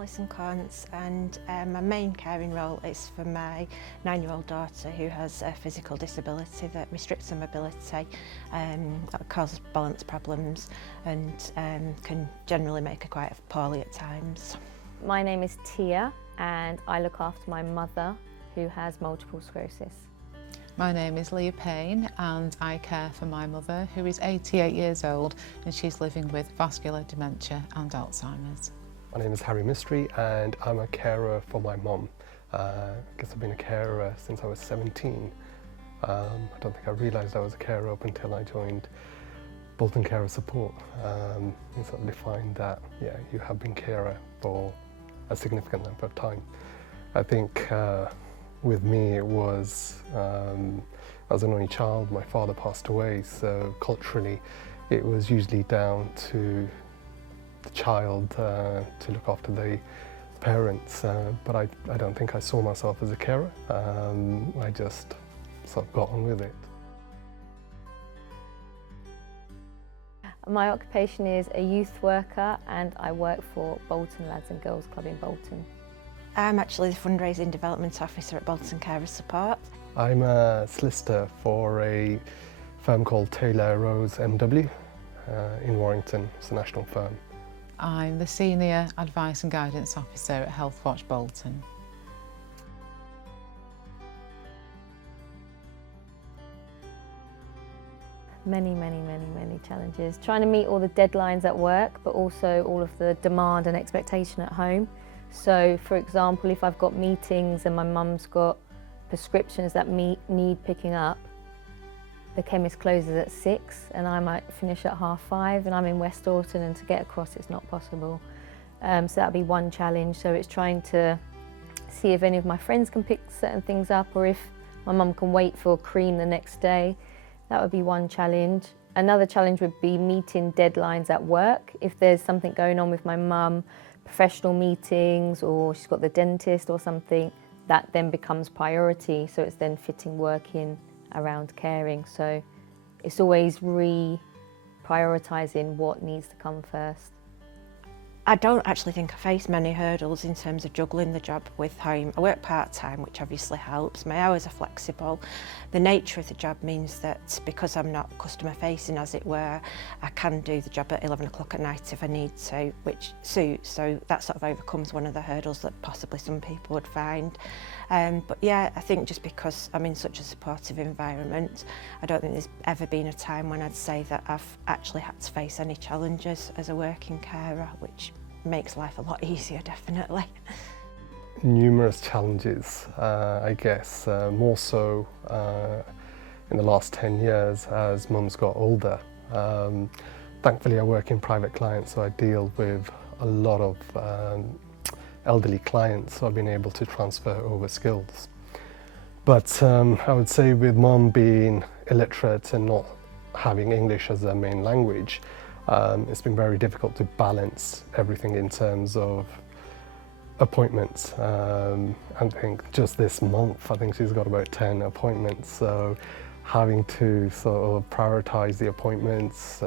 Alison Corns, and my main caring role is for my 9-year-old daughter who has a physical disability that restricts her mobility, that causes balance problems and can generally make her quite poorly at times. My name is Tia and I look after my mother who has multiple sclerosis. My name is Leah Payne and I care for my mother who is 88 years old and she's living with vascular dementia and Alzheimer's. My name is Harry Mystery and I'm a carer for my mum. I guess I've been a carer since I was 17. I don't think I realised I was a carer up until I joined Bolton Carer Support. You sort of defined that, yeah, you have been carer for a significant number of time. I think with me it was, I was an only child, my father passed away, so culturally it was usually down to the child to look after the parents, but I don't think I saw myself as a carer. I just sort of got on with it. My occupation is a youth worker and I work for Bolton Lads and Girls Club in Bolton. I'm actually the Fundraising Development Officer at Bolton Carer Support. I'm a solicitor for a firm called Taylor Rose MW in Warrington. It's a national firm. I'm the Senior Advice and Guidance Officer at Healthwatch Bolton. Many challenges. Trying to meet all the deadlines at work, but also all of the demand and expectation at home. So, for example, if I've got meetings and my mum's got prescriptions that need picking up, the chemist closes at 6 and I might finish at 5:30 and I'm in West Bolton and to get across it's not possible. So that'll be one challenge. So it's trying to see if any of my friends can pick certain things up or if my mum can wait for cream the next day. That would be one challenge. Another challenge would be meeting deadlines at work. If there's something going on with my mum, professional meetings or she's got the dentist or something, that then becomes priority. So it's then fitting work in around caring. So it's always prioritising what needs to come first. I don't actually think I face many hurdles in terms of juggling the job with home. I work part-time, which obviously helps. My hours are flexible. The nature of the job means that because I'm not customer-facing, as it were, I can do the job at 11 o'clock at night if I need to, which suits. So that sort of overcomes one of the hurdles that possibly some people would find. But yeah, I think just because I'm in such a supportive environment, I don't think there's ever been a time when I'd say that I've actually had to face any challenges as a working carer, which makes life a lot easier, definitely. Numerous challenges, I guess, more so in the last 10 years as mum's got older. Thankfully I work in private clients, so I deal with a lot of elderly clients, so I've been able to transfer over skills. But I would say with mum being illiterate and not having English as their main language, it's been very difficult to balance everything in terms of appointments. I think just this month, I think she's got about 10 appointments, so having to sort of prioritise the appointments.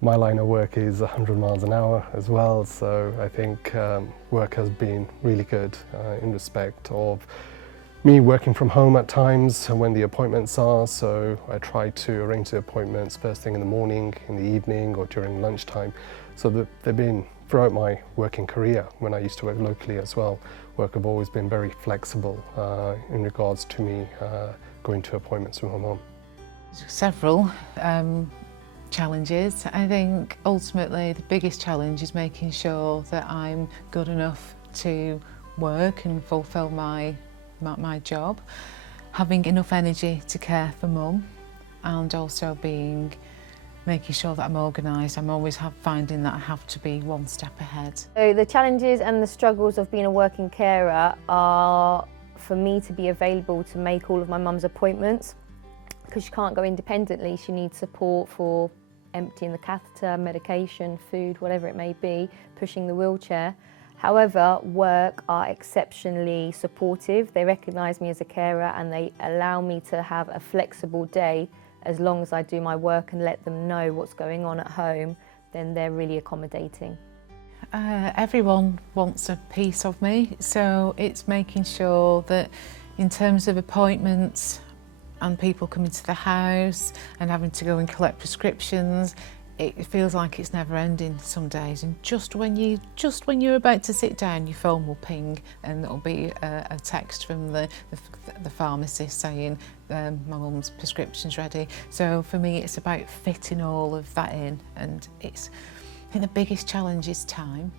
My line of work is 100 miles an hour as well, so I think work has been really good in respect of me working from home at times when the appointments are, so I try to arrange the appointments first thing in the morning, in the evening or during lunchtime. So they've been throughout my working career when I used to work locally as well. Work have always been very flexible in regards to me going to appointments with my mum. Several challenges. I think ultimately the biggest challenge is making sure that I'm good enough to work and fulfil my job, having enough energy to care for mum, and also making sure that I'm organised. I'm always finding that I have to be one step ahead. So the challenges and the struggles of being a working carer are for me to be available to make all of my mum's appointments, because she can't go independently. She needs support for emptying the catheter, medication, food, whatever it may be, pushing the wheelchair. However, work are exceptionally supportive. They recognise me as a carer and they allow me to have a flexible day as long as I do my work and let them know what's going on at home, then they're really accommodating. everyone wants a piece of me, so it's making sure that in terms of appointments and people coming to the house and having to go and collect prescriptions, it feels like it's never ending some days, and just when you're about to sit down, your phone will ping and there'll be a text from the pharmacist saying my mum's prescription's ready. So for me it's about fitting all of that in, and I think the biggest challenge is time.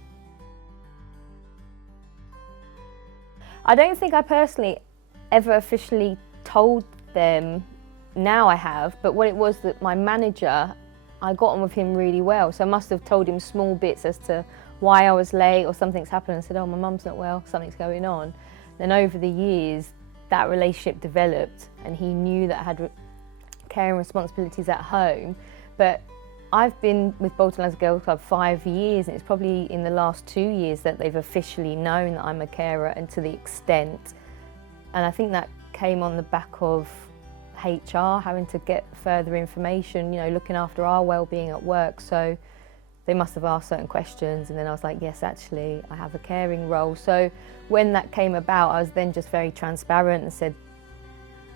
I don't think I personally ever officially told them. Now I have, but what it was that my manager, I got on with him really well, so I must have told him small bits as to why I was late or something's happened, and said, oh, my mum's not well, something's going on. Then over the years, that relationship developed, and he knew that I had caring responsibilities at home. But I've been with Bolton as a Girls Club 5 years, and it's probably in the last 2 years that they've officially known that I'm a carer, and to the extent. And I think that came on the back of HR having to get further information, you know, looking after our well-being at work. So they must have asked certain questions, and then I was like, yes, actually, I have a caring role. So when that came about, I was then just very transparent and said,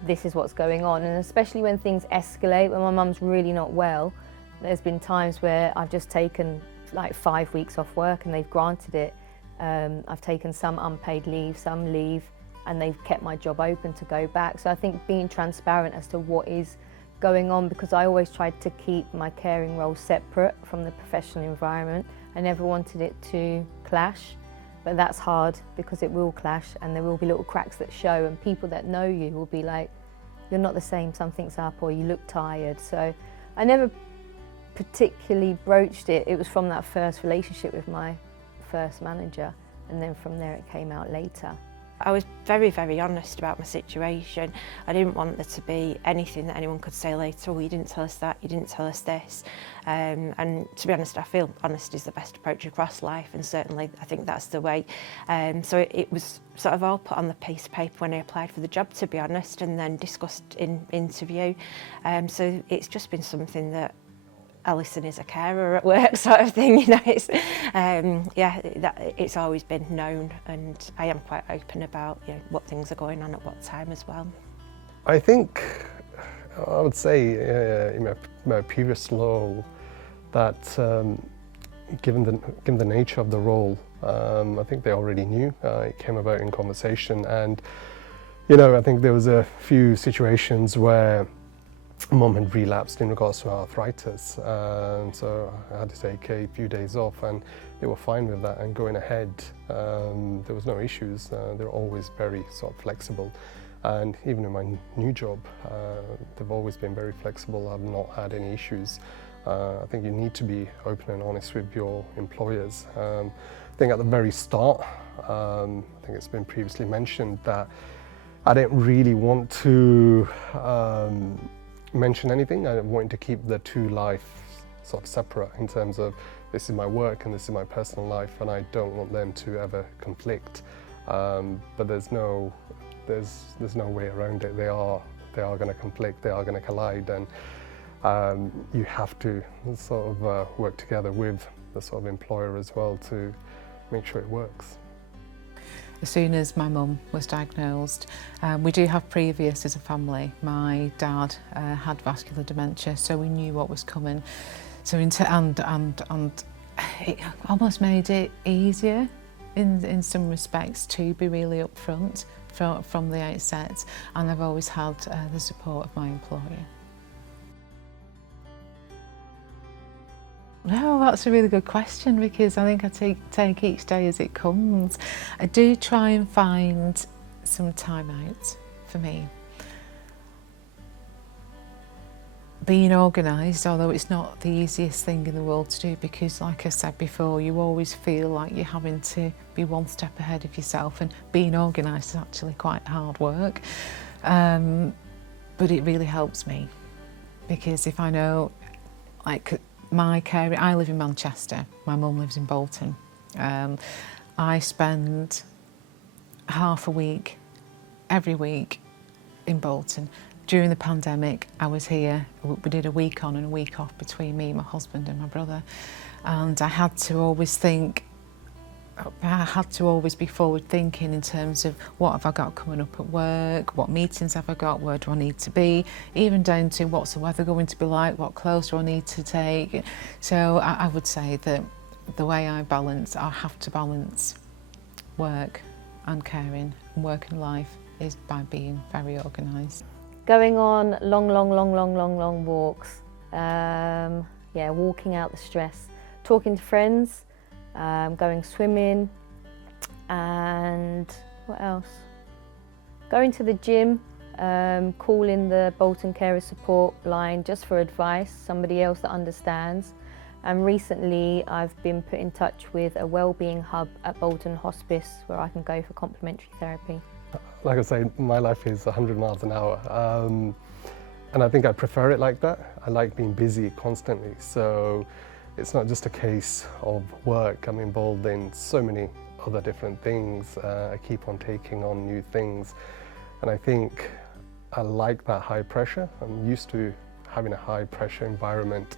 this is what's going on. And especially when things escalate, when my mum's really not well, there's been times where I've just taken like 5 weeks off work and they've granted it. I've taken some unpaid leave, some leave, and they've kept my job open to go back. So I think being transparent as to what is going on, because I always tried to keep my caring role separate from the professional environment. I never wanted it to clash, but that's hard because it will clash and there will be little cracks that show, and people that know you will be like, you're not the same, something's up, or you look tired. So I never particularly broached it. It was from that first relationship with my first manager, and then from there it came out later. I was very, very honest about my situation. I didn't want there to be anything that anyone could say later, oh, you didn't tell us that, you didn't tell us this. And to be honest, I feel honesty is the best approach across life, and certainly I think that's the way. So it was sort of all put on the piece of paper when I applied for the job, to be honest, and then discussed in interview. So it's just been something that Alison is a carer at work sort of thing, you know. It's it's always been known, and I am quite open about, you know, what things are going on at what time as well. I think I would say in my previous role that given the nature of the role, I think they already knew. It came about in conversation, and you know, I think there was a few situations where Mum had relapsed in regards to arthritis, so I had to take a few days off, and they were fine with that and going ahead. There was no issues. They were always very sort of flexible, and even in my new job, they've always been very flexible. I've not had any issues. I think you need to be open and honest with your employers. I think at the very start, I think it's been previously mentioned that I didn't really want to mention anything. I wanted to keep the two lives sort of separate in terms of this is my work and this is my personal life, and I don't want them to ever conflict. But there's no way around it. They are going to conflict. They are going to collide, and you have to sort of work together with the sort of employer as well to make sure it works. As soon as my mum was diagnosed, we do have previous as a family. My dad had vascular dementia, so we knew what was coming. So and it almost made it easier in some respects to be really upfront from the outset, and I've always had the support of my employer. No, that's a really good question, because I think I take each day as it comes. I do try and find some time out for me. Being organised, although it's not the easiest thing in the world to do, because like I said before, you always feel like you're having to be one step ahead of yourself, and being organised is actually quite hard work. But it really helps me, because if I know, like, I live in Manchester, my mum lives in Bolton. I spend half a week, every week, in Bolton. During the pandemic, I was here. We did a week on and a week off between me, my husband and my brother. And I had to always think, I had to always be forward thinking in terms of what have I got coming up at work, what meetings have I got, where do I need to be, even down to what's the weather going to be like, what clothes do I need to take. So I would say that the way I have to balance work and caring and work and life is by being very organised. Going on long walks, yeah, walking out the stress, talking to friends, going swimming, and what else? Going to the gym, calling the Bolton Carers support line just for advice, somebody else that understands. And recently I've been put in touch with a wellbeing hub at Bolton Hospice where I can go for complementary therapy. Like I say, my life is 100 miles an hour, and I think I prefer it like that. I like being busy constantly, so it's not just a case of work. I'm involved in so many other different things. I keep on taking on new things, and I think I like that high pressure. I'm used to having a high pressure environment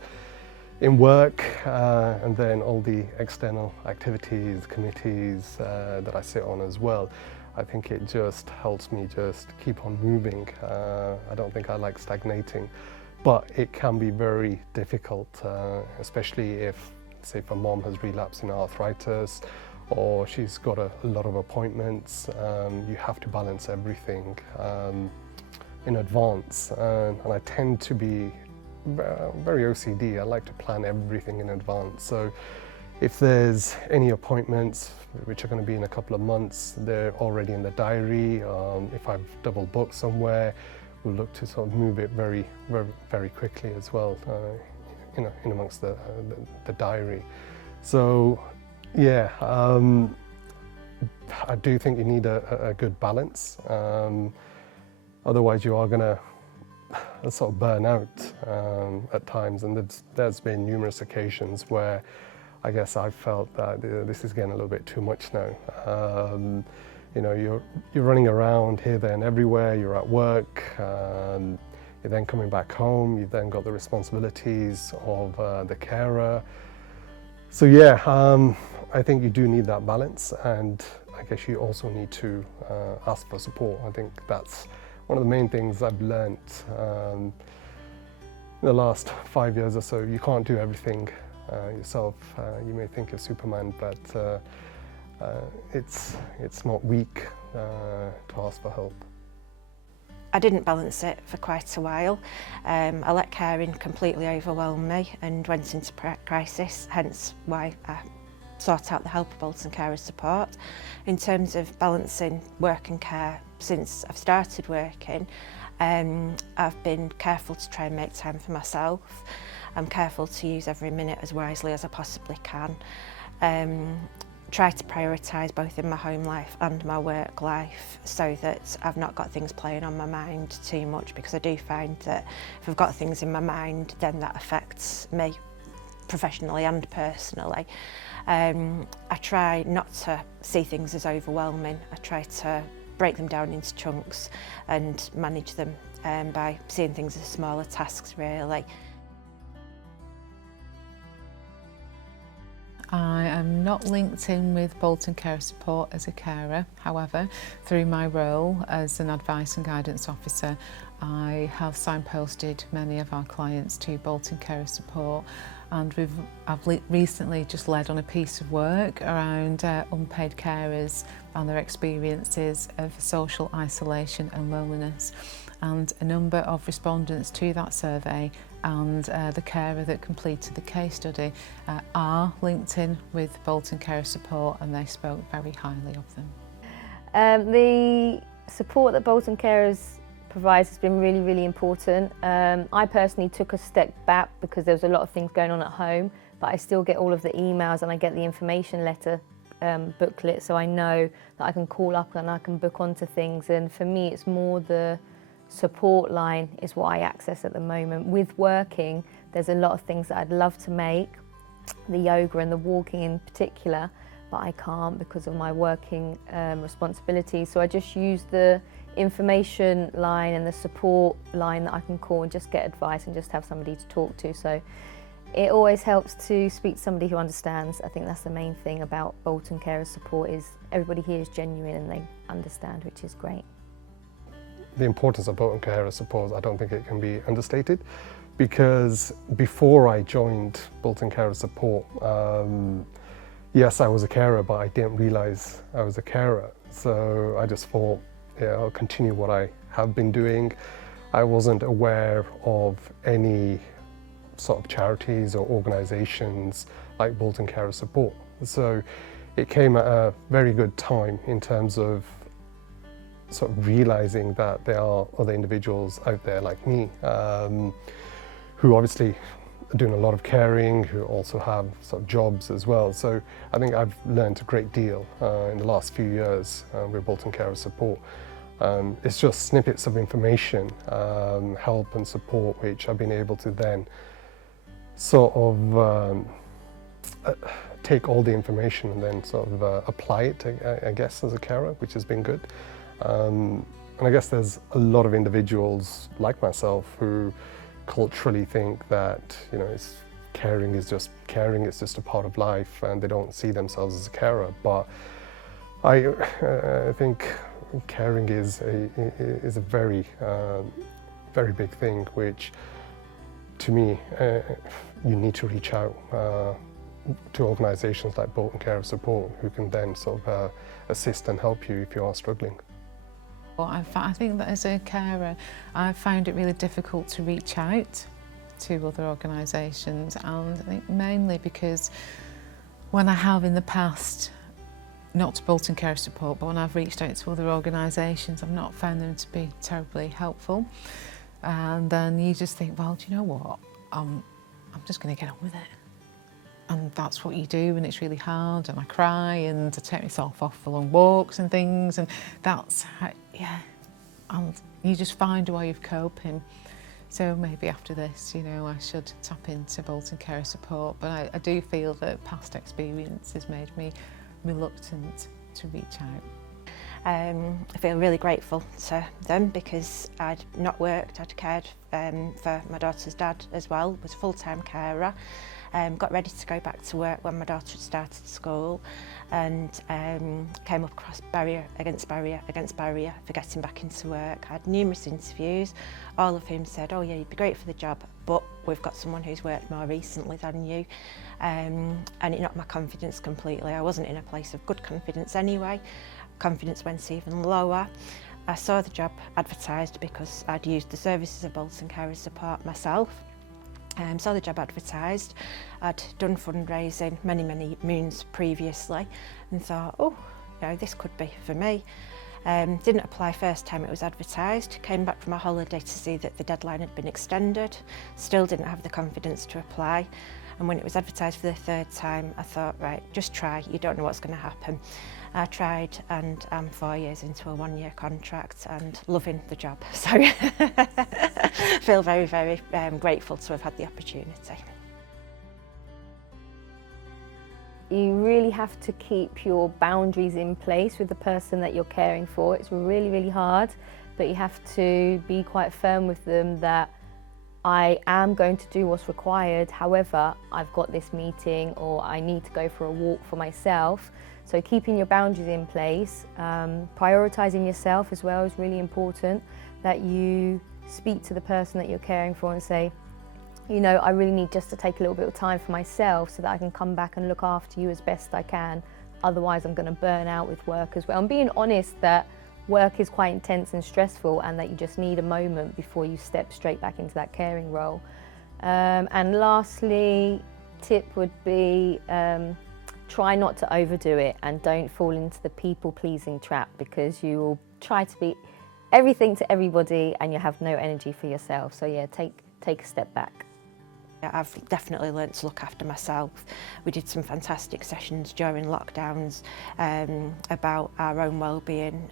in work, and then all the external activities, committees that I sit on as well. I think it just helps me just keep on moving. I don't think I like stagnating, but it can be very difficult, especially if, say, if a mom has relapsed in arthritis or she's got a lot of appointments. You have to balance everything in advance, and I tend to be very OCD. I like to plan everything in advance. So if there's any appointments which are going to be in a couple of months, they're already in the diary. If I've double booked somewhere, we'll look to sort of move it very quickly as well, in amongst the diary. So yeah, I do think you need a good balance. Otherwise you are going to sort of burn out at times, and there's been numerous occasions where I guess I felt that this is getting a little bit too much now. You know, you're running around here, there and everywhere, you're at work, you're then coming back home, you've then got the responsibilities of the carer. So yeah, I think you do need that balance, and I guess you also need to ask for support. I think that's one of the main things I've learnt in the last 5 years or so. You can't do everything yourself. You may think you're Superman, but it's not weak to ask for help. I didn't balance it for quite a while. I let caring completely overwhelm me and went into crisis, hence why I sought out the help of Bolton Carers support. In terms of balancing work and care, since I've started working, I've been careful to try and make time for myself. I'm careful to use every minute as wisely as I possibly can. Try to prioritise both in my home life and my work life so that I've not got things playing on my mind too much, because I do find that if I've got things in my mind, then that affects me professionally and personally. I try not to see things as overwhelming. I try to break them down into chunks and manage them by seeing things as smaller tasks, really. I am not linked in with Bolton Carers Support as a carer. However, through my role as an advice and guidance officer, I have signposted many of our clients to Bolton Carers Support, and I've recently just led on a piece of work around unpaid carers and their experiences of social isolation and loneliness. And a number of respondents to that survey and the carer that completed the case study are linked in with Bolton Carers Support, and they spoke very highly of them. The support that Bolton Carers provides has been really important. I personally took a step back because there was a lot of things going on at home, but I still get all of the emails and I get the information letter booklet, so I know that I can call up and I can book onto things. And for me, it's more the support line is what I access at the moment. With working, there's a lot of things that I'd love to make, the yoga and the walking in particular, but I can't because of my working responsibilities. So I just use the information line and the support line that I can call and just get advice and just have somebody to talk to. So It always helps to speak to somebody who understands. I think that's the main thing about Bolton Carers Support, is everybody here is genuine and they understand, which is great. The importance of Bolton Carers Support, I don't think it can be understated, because before I joined Bolton Carers Support, yes, I was a carer, but I didn't realise I was a carer. So I just thought, yeah, I'll continue what I have been doing. I wasn't aware of any sort of charities or organisations like Bolton Carers Support. So it came at a very good time in terms of sort of realising that there are other individuals out there like me who obviously are doing a lot of caring, who also have sort of jobs as well. So I think I've learned a great deal in the last few years with Bolton Carers Support. It's just snippets of information, help and support, which I've been able to then sort of take all the information and then sort of apply it, I guess, as a carer, which has been good. And I guess there's a lot of individuals like myself who culturally think that, you know, caring is just caring, it's just a part of life, and they don't see themselves as a carer. But I think caring is a very, very big thing, which to me, you need to reach out to organisations like Bolton Carers Support, who can then sort of assist and help you if you are struggling. Well, I think that as a carer, I've found it really difficult to reach out to other organisations, and I think mainly because when I have in the past, not to Bolton Carers Support, but when I've reached out to other organisations, I've not found them to be terribly helpful. And then you just think, well, do you know what? I'm just going to get on with it. And that's what you do, and it's really hard, and I cry and I take myself off for long walks and things, and that's how, yeah, and you just find a way of coping. So maybe after this, you know, I should tap into Bolton Carers Support, but I do feel that past experience has made me reluctant to reach out. I feel really grateful to them because I'd not worked, I'd cared for my daughter's dad as well, was a full-time carer. Got ready to go back to work when my daughter had started school, and came up across barrier against barrier for getting back into work. I had numerous interviews, all of whom said, oh yeah, you'd be great for the job, but we've got someone who's worked more recently than you. And it knocked my confidence completely. I wasn't in a place of good confidence anyway. Confidence went even lower. I saw the job advertised because I'd used the services of Bolton Carers Support myself. Saw the job advertised. I'd done fundraising many moons previously and thought, oh, you know, this could be for me. Didn't apply first time it was advertised. Came back from a holiday to see that the deadline had been extended. Still didn't have the confidence to apply. And when it was advertised for the third time, I thought, right, just try. You don't know what's going to happen. I tried, and I'm 4 years into a 1-year contract and loving the job. So feel very grateful to have had the opportunity. You really have to keep your boundaries in place with the person that you're caring for. It's really hard, but you have to be quite firm with them that I am going to do what's required. However, I've got this meeting, or I need to go for a walk for myself. So keeping your boundaries in place, prioritising yourself as well is really important, that you speak to the person that you're caring for and say, you know, I really need just to take a little bit of time for myself so that I can come back and look after you as best I can. Otherwise, I'm going to burn out with work as well. And being honest that work is quite intense and stressful, and that you just need a moment before you step straight back into that caring role. And lastly, tip would be try not to overdo it, and don't fall into the people-pleasing trap, because you will try to be everything to everybody and you have no energy for yourself. So yeah, take a step back. I've definitely learnt to look after myself. We did some fantastic sessions during lockdowns about our own well-being,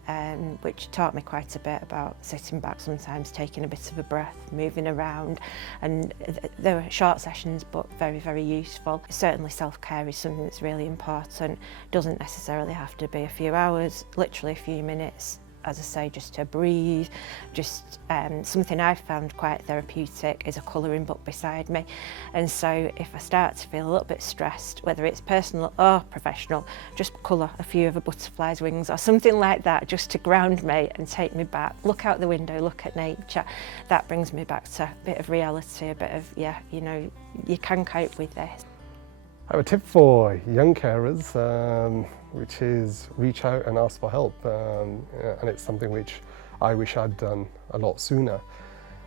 which taught me quite a bit about sitting back sometimes, taking a bit of a breath, moving around, and they were short sessions but very useful. Certainly self-care is something that's really important. Doesn't necessarily have to be a few hours, literally a few minutes as I say, just to breathe. Just something I've found quite therapeutic is a colouring book beside me. And so if I start to feel a little bit stressed, whether it's personal or professional, just colour a few of a butterfly's wings or something like that, just to ground me and take me back. Look out the window, look at nature. That brings me back to a bit of reality, a bit of, yeah, you know, you can cope with this. I have a tip for young carers, which is reach out and ask for help. And it's something which I wish I'd done a lot sooner.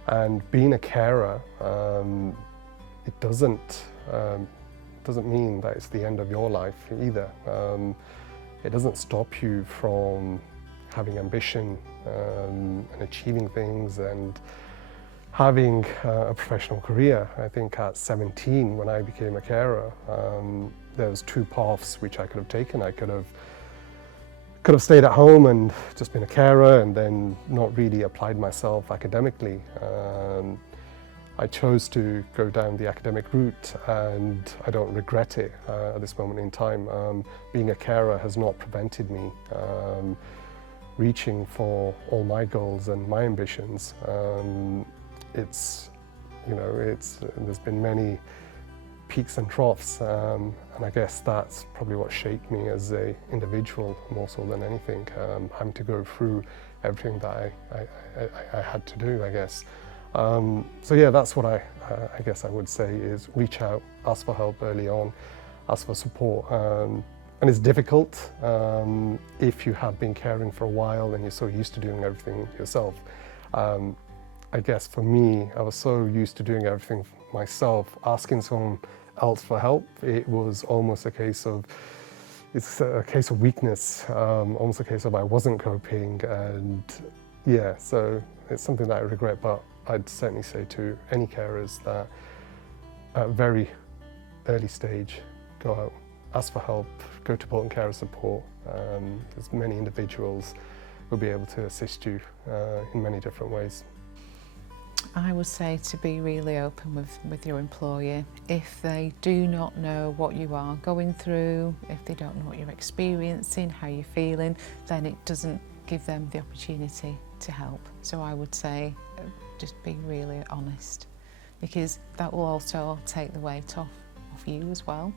And being a carer, it doesn't mean that it's the end of your life either. It doesn't stop you from having ambition and achieving things and having a professional career. I think at 17, when I became a carer, there was two paths which I could have taken. I could have stayed at home and just been a carer and then not really applied myself academically. I chose to go down the academic route, and I don't regret it at this moment in time. Being a carer has not prevented me reaching for all my goals and my ambitions. There's been many peaks and troughs, and I guess that's probably what shaped me as an individual more so than anything, having to go through everything that I had to do, I guess. So yeah, that's what I guess I would say is reach out, ask for help early on, ask for support. And it's difficult if you have been caring for a while and you're so used to doing everything yourself. I guess for me, I was so used to doing everything myself, asking someone else for help, it was almost a case of, it's a case of weakness, almost a case of I wasn't coping, and yeah, so it's something that I regret, but I'd certainly say to any carers that at a very early stage, go out, ask for help, go to Bolton Carer Support. There's many individuals who will be able to assist you in many different ways. I would say to be really open with your employer. If they do not know what you are going through, if they don't know what you're experiencing, how you're feeling, then it doesn't give them the opportunity to help. So I would say just be really honest, because that will also take the weight off you as well.